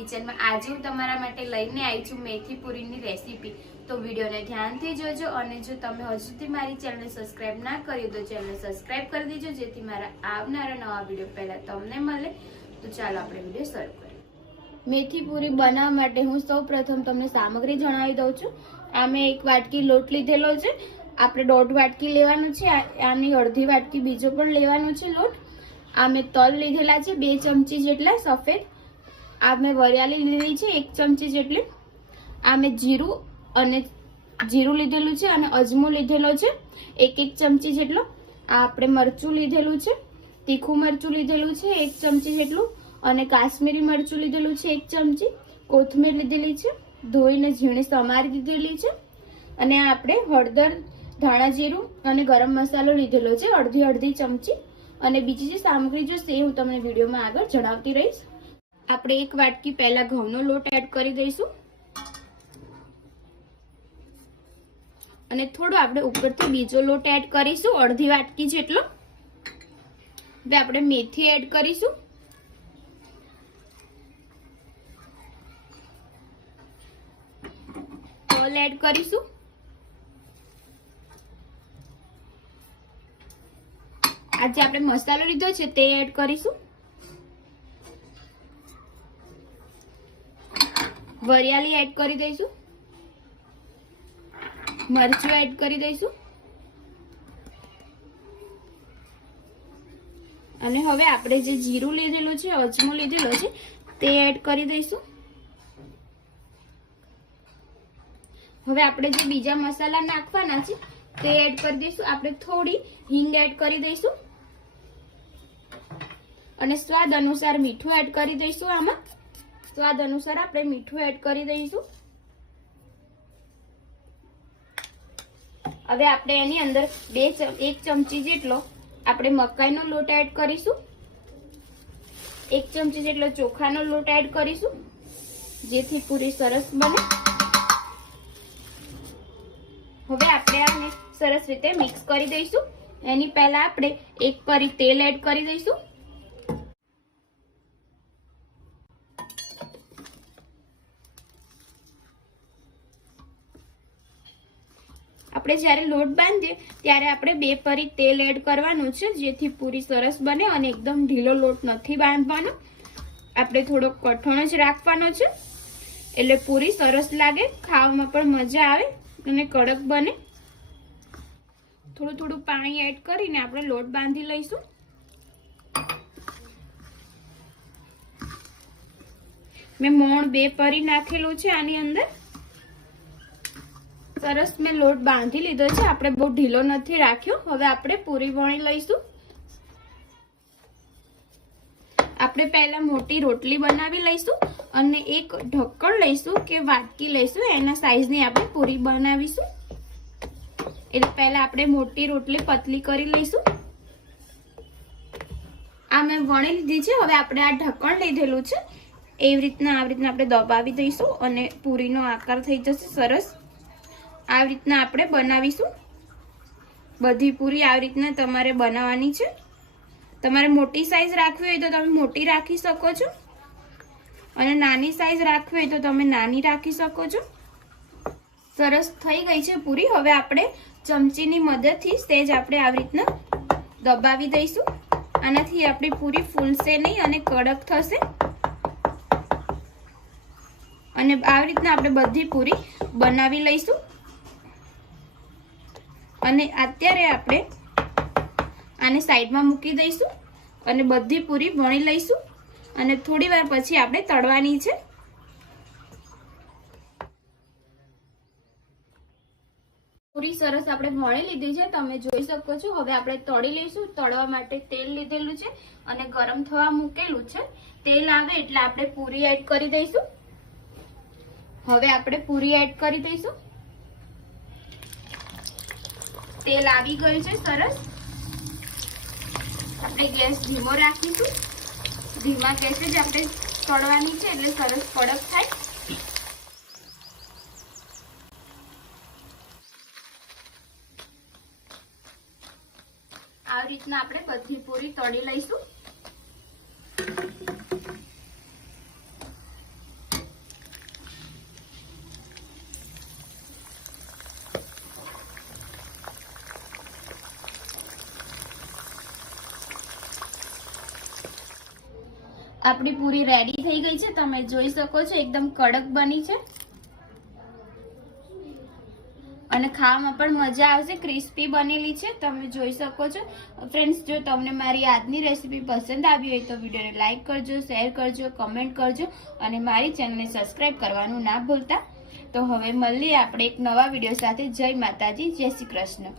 Kitchen માં આજે હું તમારા માટે લઈને આવી છું મેથી પૂરીની રેસીપી। તો વિડિયોને ધ્યાનથી જોજો અને જો તમે હજુ સુધી મારી ચેનલને સબસ્ક્રાઇબ ના કરી તો ચેનલને સબસ્ક્રાઇબ કરી દેજો જેથી મારા આવનારા નવા વિડિયો પહેલા તમને મળે। તો ચાલો આપણે વિડિયો શરૂ કરીએ। મેથી પૂરી બનાવવા માટે હું સૌપ્રથમ તમને સામગ્રી જણાવી દઉં છું। આ મેં એક વાટકી લોટ લીધેલો છે, આપણે 1.5 વાટકી લેવાનો છે, આની અડધી વાટકી બીજો પણ લેવાનો છે લોટ। આ મેં તલ લીધેલા છે 2 ચમચી જેટલા સફેદ, આ મેં વરિયાળી લીધેલી છે 1 ચમચી જેટલી, આ મેં જીરું લીધેલું છે અને અજમો લીધેલો છે 1 ચમચી જેટલો, આ આપણે મરચું લીધેલું છે, તીખું મરચું લીધેલું છે 1 ચમચી જેટલું અને કાશ્મીરી મરચું લીધેલું છે 1 ચમચી, કોથમીર લીધેલી છે, ધોઈને ઝીણી સમારી દીધેલી છે અને આપણે હળદર, ધાણા જીરું અને ગરમ મસાલો લીધેલો છે અડધી ચમચી અને બીજી જે સામગ્રી જોશે એ હું તમને વિડીયોમાં આગળ જણાવતી રહીશ। આપણે 1 વાટકી પહેલા ઘઉંનો લોટ એડ કરી દઈશું અને થોડો આપણે ઉપરથી બીજો લોટ એડ કરીશું અડધી વાટકી જેટલો। હવે આપણે મેથી એડ કરીશું, તલ એડ કરીશું, આજે આપણે મસાલો લીધો છે તે એડ કરીશું, વરિયાળી એડ કરી દઈશું, મરચું એડ કરી દઈશું અને હવે આપણે જે જીરું લીધેલું છે, અજમો લીધેલો છે તે એડ કરી દઈશું। હવે આપણે જે બીજા મસાલા નાખવાના છે તે એડ કરી દઈશું। આપણે થોડી હિંગ એડ કરી દઈશું અને સ્વાદ અનુસાર મીઠું એડ કરી દઈશું। આમાં સ્વાદ અનુસાર આપણે મીઠું એડ કરી દઈશું। હવે આપણે એની અંદર 1 ચમચી જેટલો આપણે મકાઈનો લોટ એડ કરીશું, 1 ચમચી જેટલો ચોખાનો લોટ એડ કરીશું જેથી પૂરી સરસ બને। હવે આપણે આને સરસ રીતે મિક્સ કરી દઈશું। એની પહેલા આપણે 1 પરી તેલ એડ કરી દઈશું। આપણે જ્યારે લોટ બાંધીએ ત્યારે આપણે 2 પરી તેલ એડ કરવાનું છે જેથી પૂરી સરસ બને અને એકદમ ઢીલો લોટ નથી બાંધવાનો, આપણે થોડો કઠણ જ રાખવાનો છે એટલે પૂરી સરસ લાગે, ખાવામાં પણ મજા આવે અને કડક બને। થોડું પાણી એડ કરીને આપણે લોટ બાંધી લઈશું। મેં મોણ 2 પરી નાખેલું છે આની અંદર, સરસ મેં લોટ બાંધી લીધો છે, આપણે બહુ ઢીલો નથી રાખ્યો। હવે આપણે પૂરી વણી લઈશું। આપણે પહેલા મોટી રોટલી બનાવી લઈશું અને એક ઢક્કણ લઈશું કે વાટકી લઈશું, એના સાઈઝની આપણે પૂરી બનાવીશું। એટલે પહેલા આપણે મોટી રોટલી પતલી કરી લઈશું। આ મેં વણી લીધી છે। હવે આપણે આ ઢક્કણ લીધેલું છે આવી રીતના આપણે દબાવી દઈશું અને પૂરીનો આકાર થઈ જશે સરસ। આવી રીતના આપણે બનાવીશું। બધી પૂરી આવી રીતના તમારે બનાવવાની છે। તમારે મોટી સાઈઝ રાખવી હોય તો તમે મોટી રાખી શકો છો અને નાની સાઈઝ રાખવી હોય તો તમે નાની રાખી શકો છો। સરસ થઈ ગઈ છે પૂરી। હવે આપણે ચમચીની મદદથી સહેજ આપણે આવી રીતના દબાવી દઈશું, આનાથી આપણી પૂરી ફૂલશે નહીં અને કડક થશે। અને આવી રીતના આપણે બધી પૂરી બનાવી લઈશું અને અત્યારે આપણે આને સાઈડમાં મૂકી દઈશું અને બધી પૂરી વણી લઈશું અને થોડી વાર પછી આપણે તળવાની છે। પૂરી સરસ આપણે વણી લીધી છે, તમે જોઈ શકો છો। હવે આપણે તળી લઈશું। તળવા માટે તેલ લીધેલું છે અને ગરમ થવા મૂકેલું છે। તેલ આવે એટલે આપણે પૂરી એડ કરી દઈશું। હવે આપણે પૂરી એડ કરી દઈશું। તેલ આવી ગયું છે સરસ। આપણે ગેસ ધીમો રાખીશું, ધીમા ગેસે જ આપણે તળવાની છે એટલે સરસ કડક થાય। આવી રીતના આપણે બધી પૂરી તળી લઈશું। આપણી પૂરી રેડી થઈ ગઈ છે, તમે જોઈ શકો છો એકદમ કડક બની છે અને ખાવામાં પણ મજા આવશે, ક્રિસ્પી બનેલી છે, તમે જોઈ શકો છો। ફ્રેન્ડ્સ, જો તમને મારી આજની રેસીપી પસંદ આવી હોય તો વિડીયોને લાઈક કરજો, શેર કરજો, કમેન્ટ કરજો અને મારી ચેનલને સબસ્ક્રાઇબ કરવાનું ના ભૂલતા। તો હવે મળીએ આપણે એક નવા વિડીયો સાથે। જય માતાજી, જય શ્રી કૃષ્ણ।